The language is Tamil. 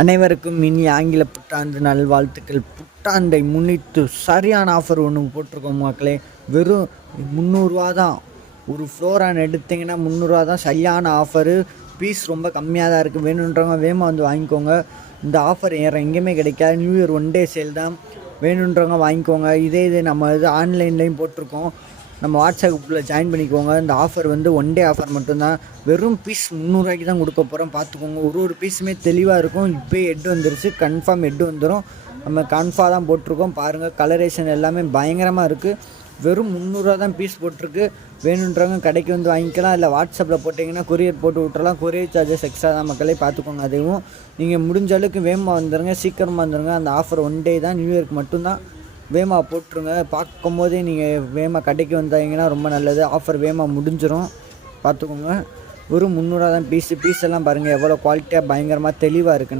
அனைவருக்கும் இனி ஆங்கில புத்தாண்டு நல்வாழ்த்துக்கள். புத்தாண்டை முன்னிட்டு சரியான ஆஃபர் ஒன்று போட்டிருக்கோம் மக்களே. வெறும் 300 தான். ஒரு ஃப்ளோரான் எடுத்திங்கன்னா 300 தான். சரியான ஆஃபரு. பீஸ் ரொம்ப கம்மியாக தான் இருக்குது. வேணுன்றவங்க வேகமாக வந்து வாங்கிக்கோங்க. இந்த ஆஃபர் எங்கேயுமே கிடைக்காது. நியூ இயர் 1 டே சேல் தான். வேணுன்றவங்க வாங்கிக்கோங்க. இதே நம்ம ஆன்லைன்லேயும் போட்டிருக்கோம். நம்ம வாட்ஸ்அப் குரூப்பில் ஜாயின் பண்ணிக்கோங்க. இந்த ஆஃபர் 1 டே ஆஃபர் மட்டும்தான். வெறும் பீஸ் 300 தான் கொடுக்க போகிறோம். பார்த்துக்கோங்க. ஒரு பீஸுமே தெளிவாக இருக்கும். இப்போயே ஹெட் வந்துருச்சு. கன்ஃபார்ம் ஹெட் வந்துடும். நம்ம கன்ஃபார்ம் தான் போட்டிருக்கோம். பாருங்கள், கலரேஷன் எல்லாமே பயங்கரமாக இருக்குது. வெறும் 300 தான் பீஸ் போட்டிருக்கு. வேணுன்றவங்க கடைக்கு வந்து வாங்கிக்கலாம். இல்லை வாட்ஸ்அப்பில் போட்டிங்கன்னா கொரியர் போட்டு விட்டுறலாம். கொரியர் சார்ஜஸ் எக்ஸ்ட்ரா தான் மக்களே, பார்த்துக்கோங்க. அதுவும் நீங்கள் முடிஞ்ச அளவுக்கு வேகமாக வந்துடுங்க, சீக்கிரமாக வந்துடுங்க. அந்த ஆஃபர் 1 டே தான், நியூ இயர்க்கு மட்டும்தான். வேகமாக போட்டுருங்க. பார்க்கும் போதே நீங்கள் வேகமாக கடைக்கு வந்தாங்கன்னா ரொம்ப நல்லது. ஆஃபர் வேகமாக முடிஞ்சிடும். பார்த்துக்கோங்க. வெறும் 300 தான் பீஸ் எல்லாம் பாருங்கள் எவ்வளோ குவாலிட்டியாக பயங்கரமாக தெளிவாக இருக்குன்னு.